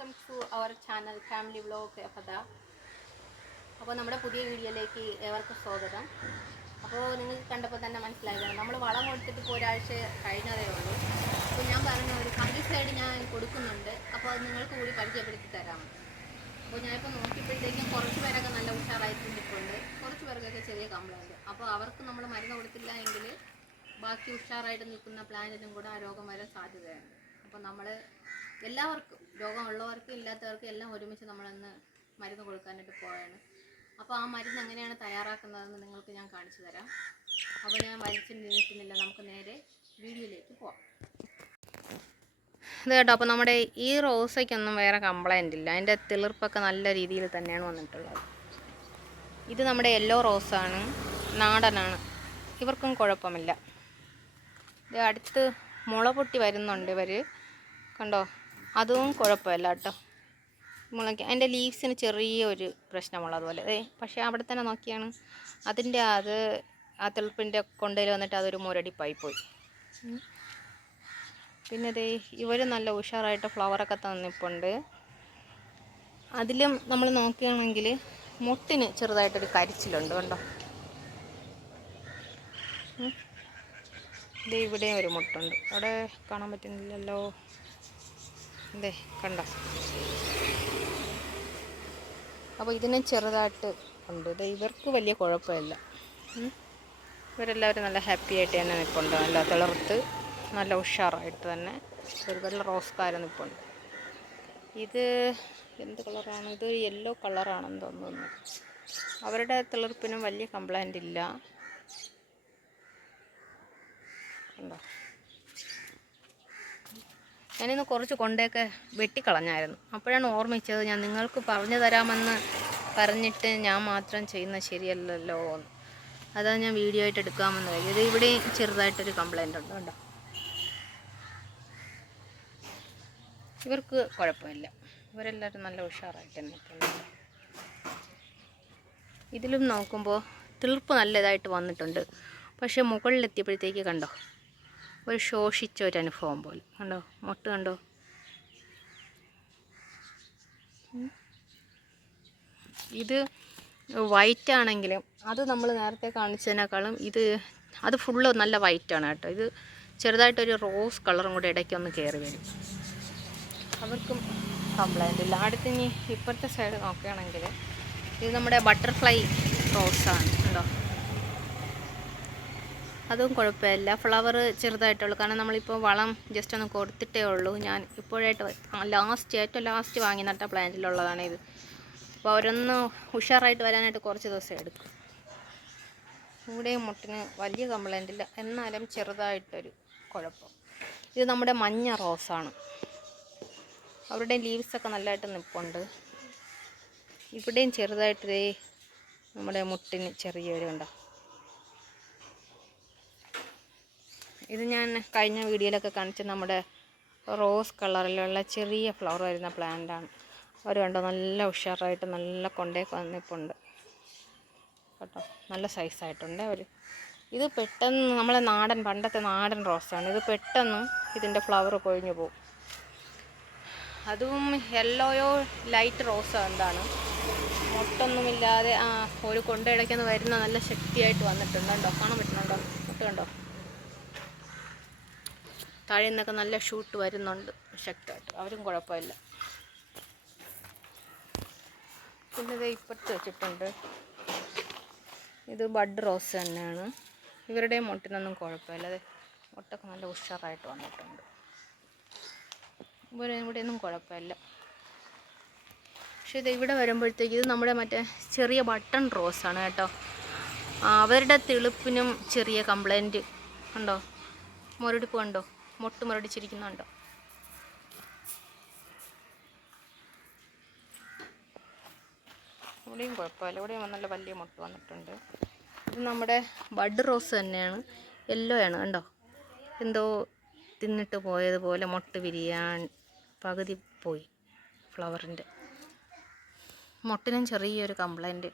Welcome to our channel family vlog കഥ അപ്പോൾ നമ്മുടെ പുതിയ വീഡിയോയിലേക്ക് ഏവർക്കും സ്വാഗതം. അപ്പോൾ നിങ്ങൾ കണ്ടപ്പോൾ തന്നെ മനസ്സിലായതാണ് നമ്മൾ വളം കൊടുത്തിട്ട് ഇപ്പോൾ ഒരാഴ്ച കഴിഞ്ഞതേ ഉള്ളൂ. അപ്പോൾ ഞാൻ പറഞ്ഞ ഒരു കമ്പിസൈഡ് ഞാൻ കൊടുക്കുന്നുണ്ട്. അപ്പോൾ അത് നിങ്ങൾക്ക് കൂടി പരിചയപ്പെടുത്തി തരാം. അപ്പോൾ ഞാനിപ്പോൾ നോക്കിയപ്പോഴത്തേക്കും കുറച്ച് പേരൊക്കെ നല്ല ഉഷാറായിട്ടുണ്ട് കുറച്ച് പേർക്കൊക്കെ ചെറിയ കംപ്ലൈന്റ് അപ്പോൾ അവർക്ക് നമ്മൾ മരുന്ന് കൊടുത്തില്ല എങ്കിൽ ബാക്കി ഉഷാറായിട്ട് നിൽക്കുന്ന പ്ലാന്റിനും കൂടെ ആ രോഗം വരാൻ സാധ്യതയുണ്ട്. അപ്പോൾ നമ്മൾ എല്ലാവർക്കും രോഗമുള്ളവർക്കും ഇല്ലാത്തവർക്കും എല്ലാം ഒരുമിച്ച് നമ്മളന്ന് മരുന്ന് കൊടുക്കാനായിട്ട് പോവാണ്. അപ്പോൾ ആ മരുന്ന് എങ്ങനെയാണ് തയ്യാറാക്കുന്നതെന്ന് നിങ്ങൾക്ക് ഞാൻ കാണിച്ചു തരാം. അപ്പോൾ ഞാൻ വലിച്ചു നീട്ടുന്നില്ല നമുക്ക് നേരെ വീഡിയോയിലേക്ക് പോവാം. ഇത് കേട്ടോ അപ്പോൾ നമ്മുടെ ഈ റോസയ്ക്കൊന്നും വേറെ കംപ്ലൈന്റ് ഇല്ല. അതിന്റെ തിളിർപ്പൊക്കെ നല്ല രീതിയിൽ തന്നെയാണ് വന്നിട്ടുള്ളത്. ഇത് നമ്മുടെ യെല്ലോ റോസാണ് നാടനാണ്. ഇവർക്കും കുഴപ്പമില്ല. ഇത് അടുത്ത് മുള പൊട്ടി വരുന്നുണ്ട് ഇവർ കണ്ടോ? അതും കുഴപ്പമില്ല കേട്ടോ. മുളയ്ക്ക് അതിന്റെ ലീവ്സിന് ചെറിയൊരു പ്രശ്നമുള്ളതുപോലെ ഏ പക്ഷേ അവിടെ തന്നെ നോക്കിയാണ്. അതിന്റെ അത് ആ തെളുപ്പിന്റെ കൊണ്ടയിൽ വന്നിട്ട് അതൊരു മുരടിപ്പായി പോയി പിന്നെ ദേ ഇവർ നല്ല ഉഷാറായിട്ട് ഫ്ലവറൊക്കെ തന്നിപ്പുണ്ട് അതിലും നമ്മൾ നോക്കുകയാണെങ്കിൽ മുട്ടിന് ചെറുതായിട്ടൊരു കരിച്ചിലുണ്ട് കണ്ടോ? ഇത് ഇവിടെയും ഒരു മുട്ടുണ്ട്. അവിടെ കാണാൻ പറ്റുന്നില്ലല്ലോ. ദേ കണ്ടോ? അപ്പോൾ ഇതിനെ ചെറുതായിട്ട് ഉണ്ട് ദേ ഇവർക്ക് വലിയ കുഴപ്പമില്ല. ഇവരെല്ലാവരും നല്ല ഹാപ്പി ആയിട്ട് തന്നെ നിൽപ്പുണ്ട് നല്ല തിളർത്ത് നല്ല ഉഷാറായിട്ട് തന്നെ ഒരു റോസ് കാര നിൽപ്പുണ്ട് ഇത് എന്ത് കളറാണ് ഇത് യെല്ലോ കളറാണെന്ന് തോന്നുന്നു. അവരുടെ തിളർപ്പിനും വലിയ കംപ്ലൈന്റ് ഇല്ല. ഉണ്ടോ ഞാനിന്ന് കുറച്ച് കൊണ്ടയൊക്കെ വെട്ടിക്കളഞ്ഞായിരുന്നു. അപ്പോഴാണ് ഓർമ്മിച്ചത് ഞാൻ നിങ്ങൾക്ക് പറഞ്ഞു തരാമെന്ന് പറഞ്ഞിട്ട് ഞാൻ മാത്രം ചെയ്യുന്ന ശരിയല്ലല്ലോ അതാ ഞാൻ വീഡിയോ ആയിട്ട് എടുക്കാമെന്ന് കഴിഞ്ഞത് ഇവിടെ ചെറുതായിട്ടൊരു കംപ്ലൈന്റ് ഉണ്ട് കേട്ടോ ഇവർക്ക് കുഴപ്പമില്ല. ഇവരെല്ലാവരും നല്ല ഉഷാറായിട്ട് തന്നെ ഇതിലും നോക്കുമ്പോൾ തീർപ്പ് നല്ലതായിട്ട് വന്നിട്ടുണ്ട്. പക്ഷേ മുകളിലെത്തിയപ്പോഴത്തേക്ക് കണ്ടോ? ഒരു ശോഷിച്ച ഒരു അനുഭവം പോലെ. കണ്ടോ? മുട്ട കണ്ടോ? ഇത് വൈറ്റ് ആണെങ്കിലും അത് നമ്മൾ നേരത്തെ കാണിച്ചതിനേക്കാളും ഇത് അത് ഫുള്ള് നല്ല വൈറ്റ് ആണ് കേട്ടോ. ഇത് ചെറുതായിട്ടൊരു റോസ് കളറും കൂടെ ഇടയ്ക്കൊന്ന് കയറി വരും. അവർക്കും കംപ്ലൈന്റ് ഇല്ല. അടുത്ത് ഇനി ഇപ്പുറത്തെ സൈഡ് നോക്കുകയാണെങ്കിൽ ഇത് നമ്മുടെ ബട്ടർഫ്ലൈ റോസാണ് കണ്ടോ? അതും കുഴപ്പമില്ല. ഫ്ലവർ ചെറുതായിട്ടുള്ളൂ കാരണം നമ്മളിപ്പോൾ വളം ജസ്റ്റ് ഒന്ന് കൊടുത്തിട്ടേ ഉള്ളൂ. ഞാൻ ഇപ്പോഴായിട്ട് ലാസ്റ്റ് ഏറ്റവും ലാസ്റ്റ് വാങ്ങി നട്ട പ്ലാന്റിലുള്ളതാണ് ഇത്. അപ്പോൾ അവരൊന്ന് ഉഷാറായിട്ട് വരാനായിട്ട് കുറച്ച് ദിവസം എടുക്കും. ഇവിടെയും മുട്ടിന് വലിയ കംപ്ലൈന്റ് ഇല്ല. എന്നാലും ചെറുതായിട്ടൊരു കുഴപ്പം. ഇത് നമ്മുടെ മഞ്ഞ റോസാണ് അവരുടെ ലീവ്സൊക്കെ നല്ലതായിട്ട് നിൽപ്പുണ്ട് ഇവിടെയും ചെറുതായിട്ട് നമ്മുടെ മുട്ടിന് ചെറിയൊരു ഉണ്ടോ ഇത് ഞാൻ കഴിഞ്ഞ വീഡിയോയിലൊക്കെ കാണിച്ച നമ്മുടെ റോസ് കളറിലുള്ള ചെറിയ ഫ്ലവർ വരുന്ന പ്ലാന്റാണ് അവർ കണ്ടോ? നല്ല ഉഷാറായിട്ട് നല്ല കൊണ്ടേക്ക് വന്നിപ്പുണ്ട് കേട്ടോ? നല്ല സൈസായിട്ടുണ്ട് അവർ ഇത് പെട്ടെന്ന് നമ്മളെ നാടൻ പണ്ടത്തെ നാടൻ റോസാണ് ഇത് പെട്ടെന്ന് ഇതിന്റെ ഫ്ലവർ കൊഴിഞ്ഞു പോകും. അതും യെല്ലോയോ ലൈറ്റ് റോസോ എന്താണ്? മുട്ടൊന്നുമില്ലാതെ ആ ഒരു കൊണ്ടയിടയ്ക്കൊന്ന് വരുന്ന നല്ല ശക്തിയായിട്ട് വന്നിട്ടുണ്ട്. കണ്ടോ? കാണാൻ പറ്റുന്നുണ്ടോ? മുട്ട കണ്ടോ? താഴെ നിന്നൊക്കെ നല്ല ഷൂട്ട് വരുന്നുണ്ട്. ശക്തമായിട്ട്. അവരും കുഴപ്പമില്ല. പിന്നെ ഇത് ഇപ്പുറത്ത് വെച്ചിട്ടുണ്ട്. ഇത് ബഡ് റോസ് തന്നെയാണ്. ഇവരുടെ മുട്ടിനൊന്നും കുഴപ്പമില്ല. അതെ മുട്ടൊക്കെ നല്ല ഉഷാറായിട്ട് വന്നിട്ടുണ്ട്. ഇവരെ ഇവിടെയൊന്നും കുഴപ്പമില്ല. പക്ഷേ ഇത് ഇവിടെ വരുമ്പോഴത്തേക്ക് ഇത് നമ്മുടെ മറ്റേ ചെറിയ ബട്ടൺ റോസാണ് കേട്ടോ. അവരുടെ തെളുപ്പിനും ചെറിയ കംപ്ലൈന്റ് ഉണ്ടോ? മുരടിപ്പ് കണ്ടോ? മുട്ട് മുരടിച്ചിരിക്കുന്നുണ്ടോ. ഇവിടെയും കുഴപ്പമില്ല. ഇവിടെയും നല്ല വലിയ മുട്ട് വന്നിട്ടുണ്ട്. ഇത് നമ്മുടെ ബഡ് റോസ് തന്നെയാണ്. യെല്ലോ ആണ് കണ്ടോ? എന്തോ തിന്നിട്ട് പോയതുപോലെ മുട്ട് വിരിയാൻ പകുതി പോയി ഫ്ലവറിന്റെ. മുട്ടിനും ചെറിയൊരു കംപ്ലൈന്റ്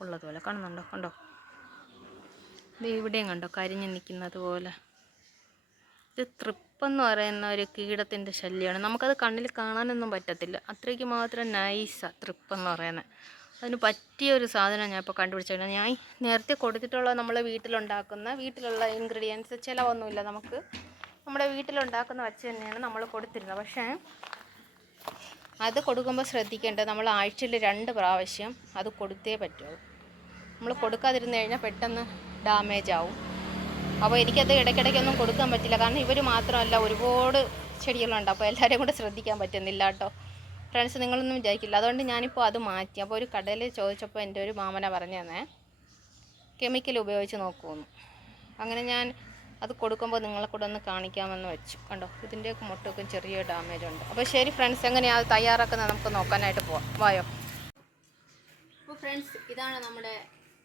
ഉള്ളതുപോലെ കാണുന്നുണ്ടോ? കണ്ടോ? ഇത് ഇവിടെയും കണ്ടോ? കരിഞ്ഞ് നിൽക്കുന്നത് പോലെ ഇത് എന്ന് പറയുന്ന ഒരു കീടത്തിന്റെ ശല്യമാണ്. നമുക്കത് കണ്ണിൽ കാണാനൊന്നും പറ്റത്തില്ല. അത്രയ്ക്ക് മാത്രം നൈസാണ് എന്ന് പറയുന്നത്. അതിന് പറ്റിയ ഒരു സാധനം ഞാൻ ഇപ്പോൾ കണ്ടുപിടിച്ചിട്ടുണ്ട് ഞാൻ നേരത്തെ കൊടുത്തിട്ടുള്ള നമ്മളെ വീട്ടിലുണ്ടാക്കുന്ന വീട്ടിലുള്ള ഇൻഗ്രീഡിയൻസ് ചിലവൊന്നുമില്ല നമുക്ക്. നമ്മുടെ വീട്ടിലുണ്ടാക്കുന്ന വച്ച് തന്നെയാണ് നമ്മൾ കൊടുത്തിരുന്നത്. പക്ഷേ അത് കൊടുക്കുമ്പോൾ ശ്രദ്ധിക്കേണ്ടത് നമ്മൾ ആഴ്ചയിൽ രണ്ട് പ്രാവശ്യം അത് കൊടുത്തേ പറ്റുള്ളൂ. നമ്മൾ കൊടുക്കാതിരുന്ന് കഴിഞ്ഞാൽ പെട്ടെന്ന് ഡാമേജ് ആവും. അപ്പോൾ എനിക്കത് ഇടയ്ക്കിടയ്ക്കൊന്നും കൊടുക്കാൻ പറ്റില്ല. കാരണം ഇവർ മാത്രമല്ല ഒരുപാട് ചെടികളുണ്ട്. അപ്പോൾ എല്ലാവരെയും കൂടെ ശ്രദ്ധിക്കാൻ പറ്റുന്നില്ല കേട്ടോ. ഫ്രണ്ട്സ് നിങ്ങളൊന്നും വിചാരിക്കില്ല. അതുകൊണ്ട് ഞാനിപ്പോൾ അത് മാറ്റി. അപ്പോൾ ഒരു കടയിൽ ചോദിച്ചപ്പോൾ എന്റെ ഒരു മാമന പറഞ്ഞു തന്നെ കെമിക്കൽ ഉപയോഗിച്ച് നോക്കുമെന്ന് അങ്ങനെ ഞാൻ അത് കൊടുക്കുമ്പോൾ നിങ്ങളെ കൂടെ ഒന്ന് കാണിക്കാമെന്ന് വെച്ചു. കണ്ടോ? ഇതിന്റെയൊക്കെ മുട്ടൊക്കെ ചെറിയ ഡാമേജ് ഉണ്ട്. അപ്പോൾ ശരി ഫ്രണ്ട്സ് എങ്ങനെയാണ് അത് തയ്യാറാക്കുന്നത് നമുക്ക് നോക്കാനായിട്ട് പോവാം. വായോ. അപ്പോൾ ഫ്രണ്ട്സ് ഇതാണ് നമ്മുടെ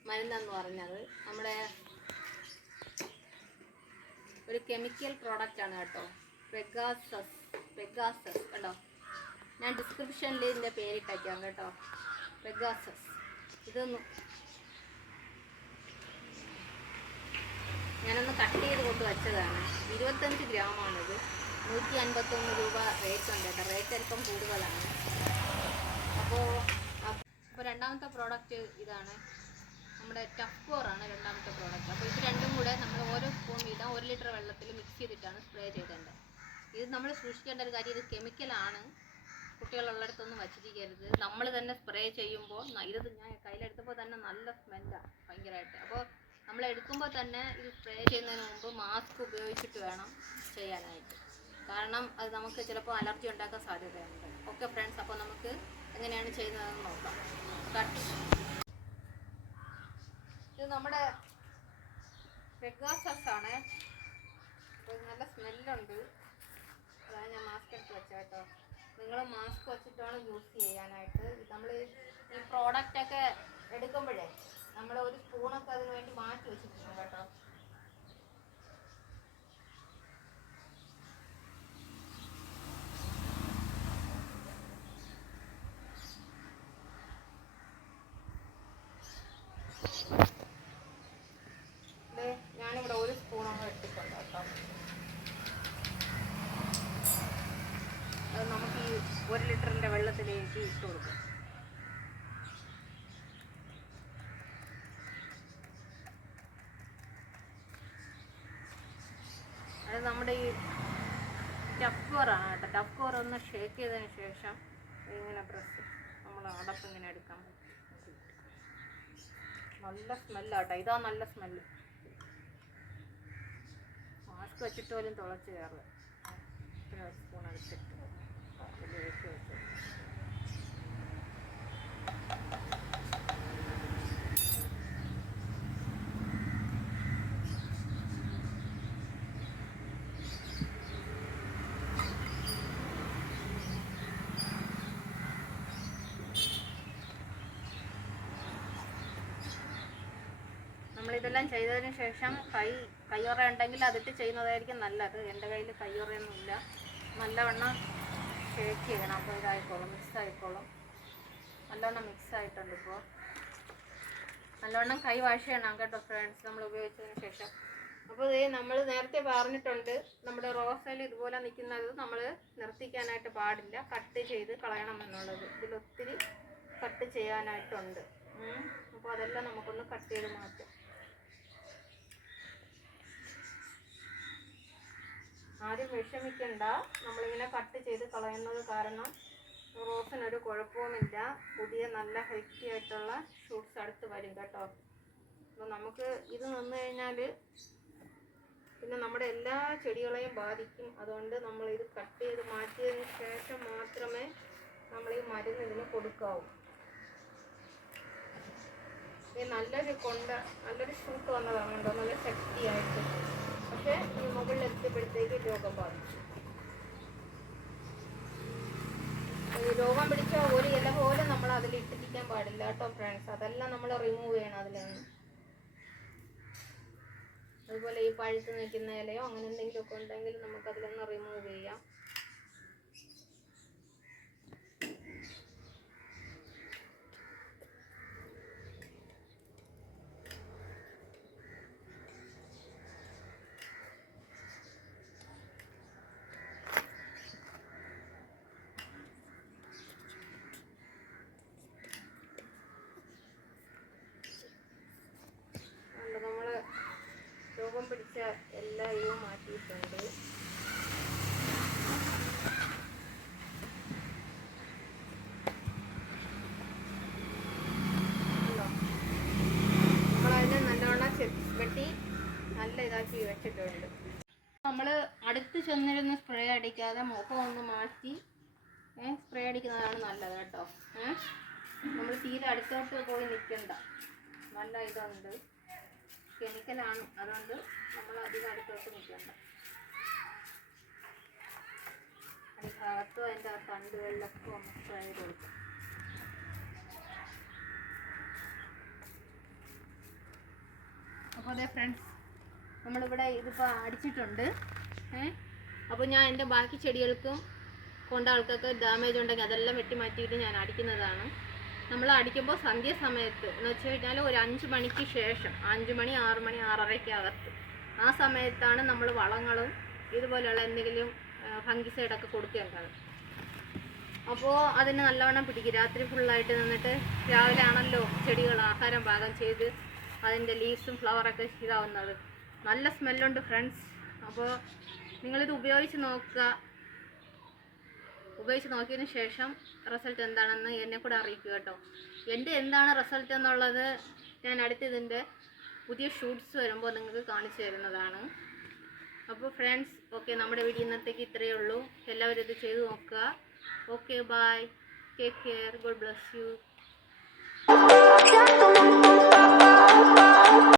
മരുന്നെന്ന് പറഞ്ഞത്. നമ്മുടെ ഒരു കെമിക്കൽ പ്രോഡക്റ്റ് ആണ് കേട്ടോ. പെഗാസസ് പെഗാസസ് കേട്ടോ ഞാൻ ഡിസ്ക്രിപ്ഷനിൽ ഇതിന്റെ പേരിട്ടേക്കാം കേട്ടോ. പെഗാസസ് ഇതൊന്ന് ഞാനൊന്ന് കട്ട് ചെയ്ത് കൊണ്ട് വെച്ചതാണ്. ഇരുപത്തഞ്ച് ഗ്രാമാണിത് നൂറ്റി അൻപത്തൊന്ന് രൂപ റേറ്റ് ഉണ്ട് കേട്ടോ. റേറ്റ് അല്പം കൂടുതലാണ്. അപ്പോൾ അപ്പോൾ രണ്ടാമത്തെ പ്രോഡക്റ്റ് ഇതാണ്. നമ്മുടെ ടഫ് കോറാണ് രണ്ടാമത്തെ പ്രോഡക്റ്റ് അപ്പോൾ ഇത് രണ്ടും കൂടെ നമ്മൾ ഓരോ സ്പൂൺ വീതം ഒരു ലിറ്റർ വെള്ളത്തിൽ മിക്സ് ചെയ്തിട്ടാണ് സ്പ്രേ ചെയ്തേണ്ടത്. ഇത് നമ്മൾ സൂക്ഷിക്കേണ്ട ഒരു കാര്യം ഇത് കെമിക്കലാണ് കുട്ടികളുള്ളിടത്തൊന്നും വച്ചിരിക്കരുത്. നമ്മൾ തന്നെ സ്പ്രേ ചെയ്യുമ്പോൾ ഇത് ഞാൻ കയ്യിലെടുത്തപ്പോൾ തന്നെ നല്ല സ്മെല്ലാണ് ഭയങ്കരമായിട്ട് അപ്പോൾ നമ്മൾ എടുക്കുമ്പോൾ തന്നെ ഇത് സ്പ്രേ ചെയ്യുന്നതിന് മുമ്പ് മാസ്ക് ഉപയോഗിച്ചിട്ട് വേണം ചെയ്യാനായിട്ട്. കാരണം അത് നമുക്ക് ചിലപ്പോൾ അലർജി ഉണ്ടാക്കാൻ സാധ്യതയുണ്ട്. ഓക്കെ ഫ്രണ്ട്സ് അപ്പോൾ നമുക്ക് എങ്ങനെയാണ് ചെയ്യുന്നതെന്ന് നോക്കാം. നമ്മുടെ പെഗാസസ് ആണ്. നല്ല സ്മെല്ലുണ്ട് അതാണ് ഞാൻ മാസ്ക് എടുത്ത് വെച്ചത് കേട്ടോ. നിങ്ങൾ മാസ്ക് വെച്ചിട്ടാണ് യൂസ് ചെയ്യാനായിട്ട്. നമ്മൾ ഈ പ്രോഡക്റ്റ് ഒക്കെ എടുക്കുമ്പോഴേ നമ്മൾ ഒരു സ്പൂണൊക്കെ അതിന് വേണ്ടി മാറ്റി വെച്ചിട്ടുണ്ട് കേട്ടോ ദേ, ഞാനിവിടെ ഒരു സ്പൂണൊക്കെ ഇട്ടിട്ടുണ്ട് കേട്ടോ നമുക്ക് ഈ ഒരു ലിറ്ററിന്റെ വെള്ളത്തിലേക്ക് ഇട്ട് കൊടുക്കാം. അത് നമ്മുടെ ഈ ടഫ്കോറാണ് കേട്ടോ. ടഫ്കോർ ഒന്ന് ഷേക്ക് ചെയ്തതിന് ശേഷം ഇങ്ങനെ പ്രസ് നമ്മൾ അടപ്പ് ഇങ്ങനെ എടുക്കാൻ പറ്റും. നല്ല സ്മെല്ലാട്ടോ ഇതാ നല്ല സ്മെല്ല് മാസ്ക് വെച്ചിട്ട് പോലും തുളച്ച് കയറുക സ്പൂൺ എടുത്തിട്ട് ഇതിലേക്ക് വെച്ച്. നമ്മളിതെല്ലാം ചെയ്തതിന് ശേഷം കൈ കയ്യുറ ഉണ്ടെങ്കിൽ അതിട്ട് ചെയ്യുന്നതായിരിക്കും നല്ലത്. എന്റെ കയ്യിൽ കയ്യുറയൊന്നുമില്ല. നല്ലവണ്ണം ഷേക്ക് ചെയ്യണം. അപ്പോൾ ഇതായിക്കോളും മിക്സ് ആയിക്കോളും നല്ലവണ്ണം മിക്സ് ആയിട്ടുണ്ട് ഇപ്പോൾ നല്ലവണ്ണം കൈ വാഷ് ചെയ്യണം കേട്ടോ ഫ്രണ്ട്സ് നമ്മൾ ഉപയോഗിച്ചതിന് ശേഷം. അപ്പോൾ ഇത് നമ്മൾ നേരത്തെ പറഞ്ഞിട്ടുണ്ട് നമ്മുടെ റോസയിൽ ഇതുപോലെ നിൽക്കുന്നത് നമ്മൾ നിർത്തിക്കാനായിട്ട് പാടില്ല. കട്ട് ചെയ്ത് കളയണം എന്നുള്ളത്. ഇതിലൊത്തിരി കട്ട് ചെയ്യാനായിട്ടുണ്ട്. അപ്പോൾ അതെല്ലാം നമുക്കൊന്ന് കട്ട് ചെയ്ത് മാറ്റാം. ആരും വിഷമിക്കണ്ട. നമ്മളിങ്ങനെ കട്ട് ചെയ്ത് കളയുന്നത് കാരണം റോസിനൊരു കുഴപ്പവുമില്ല. പുതിയ നല്ല ഹെൽത്തി ആയിട്ടുള്ള ഷൂട്ട്സ് അടുത്ത് വരും കേട്ടോ. അപ്പോൾ നമുക്ക് ഇത് നിന്ന് കഴിഞ്ഞാൽ പിന്നെ നമ്മുടെ എല്ലാ ചെടികളെയും ബാധിക്കും. അതുകൊണ്ട് നമ്മൾ ഇത് കട്ട് ചെയ്ത് മാറ്റിയതിന് ശേഷം മാത്രമേ നമ്മൾ ഈ മരുന്ന് ഇതിന് കൊടുക്കാവൂ. നല്ലൊരു കൊണ്ട നല്ലൊരു ഷൂട്ട് വന്നതാണ് കേട്ടോ. നല്ല ശക്തിയായിട്ട്. പക്ഷേ ഈ മുകളിൽ എത്തിയപ്പോഴത്തേക്ക് രോഗം ബാധിച്ചു. രോഗം പിടിച്ച ഒരു ഇല പോലും നമ്മൾ അതിൽ ഇട്ടിരിക്കാൻ പാടില്ല കേട്ടോ ഫ്രണ്ട്സ് അതെല്ലാം നമ്മൾ റിമൂവ് ചെയ്യണം അതിൽ. നിന്ന് അതുപോലെ ഈ പഴുത്ത് നിൽക്കുന്ന ഇലയോ അങ്ങനെ എന്തെങ്കിലുമൊക്കെ ഉണ്ടെങ്കിൽ നമുക്ക് അതിലൊന്ന് റിമൂവ് ചെയ്യാം. നല്ല ഇതാക്കി വെച്ചിട്ടുണ്ട്. നമ്മൾ അടുത്ത് ചെന്നിരുന്ന് സ്പ്രേ അടിക്കാതെ മുഖം ഒന്ന് മാറ്റി സ്പ്രേ അടിക്കുന്നതാണ് നല്ലത് കേട്ടോ. നമ്മൾ തീരെ അടുത്തോട്ട് പോയി നിൽക്കണ്ട നല്ല ഇതുണ്ട്. കെമിക്കലാണ്. അതുകൊണ്ട് നമ്മൾ അധികം അടുത്തോട്ട് നിൽക്കണ്ട അടിഭാഗത്തും അതിന്റെ ആ തണ്ടുകളിലൊക്കെ ഒന്ന് സ്പ്രേ ചെയ്ത് കൊടുക്കും. അപ്പോൾ അതെ ഫ്രണ്ട്സ് നമ്മളിവിടെ ഇതിപ്പോൾ അടിച്ചിട്ടുണ്ട്. ഏഹ് അപ്പോൾ ഞാൻ എന്റെ ബാക്കി ചെടികൾക്കും കൊണ്ട ആൾക്കൊക്കെ ഡാമേജ് ഉണ്ടെങ്കിൽ അതെല്ലാം വെട്ടി മാറ്റിയിട്ട് ഞാൻ അടിക്കുന്നതാണ്. നമ്മൾ അടിക്കുമ്പോൾ സന്ധ്യ സമയത്ത് എന്ന് വെച്ച് കഴിഞ്ഞാൽ ഒരു അഞ്ച് മണിക്ക് ശേഷം അഞ്ച് മണി ആറ് മണി ആറരയ്ക്കകത്ത് ആ സമയത്താണ് നമ്മൾ വളങ്ങളും ഇതുപോലെയുള്ള എന്തെങ്കിലും ഫംഗിസൈഡൊക്കെ കൊടുക്കേണ്ടത് അപ്പോൾ അതിന് നല്ലവണ്ണം പിടിക്കും. രാത്രി ഫുള്ളായിട്ട് നിന്നിട്ട് രാവിലെ ആണല്ലോ ചെടികൾ ആഹാരം പാകം ചെയ്ത് അതിന്റെ ലീവ്സും ഫ്ലവറൊക്കെ ഇതാവുന്നത്. നല്ല സ്മെല്ലുണ്ട് ഫ്രണ്ട്സ് അപ്പോൾ നിങ്ങളിത് ഉപയോഗിച്ച് നോക്കുക. ഉപയോഗിച്ച് നോക്കിയതിന് ശേഷം റിസൾട്ട് എന്താണെന്ന് എന്നെ കൂടെ അറിയിക്കുക കേട്ടോ. എന്റെ എന്താണ് റിസൾട്ട് എന്നുള്ളത് ഞാൻ അടുത്തതിന്റെ പുതിയ ഷൂട്ട്സ് വരുമ്പോൾ നിങ്ങൾക്ക് കാണിച്ചു തരുന്നതാണ്. അപ്പോൾ ഫ്രണ്ട്സ് ഓക്കെ നമ്മുടെ വീഡിയോ ഇന്നത്തേക്ക് ഇത്രയേ ഉള്ളൂ. എല്ലാവരും ഇത് ചെയ്ത് നോക്കുക. Okay bye take care God bless you.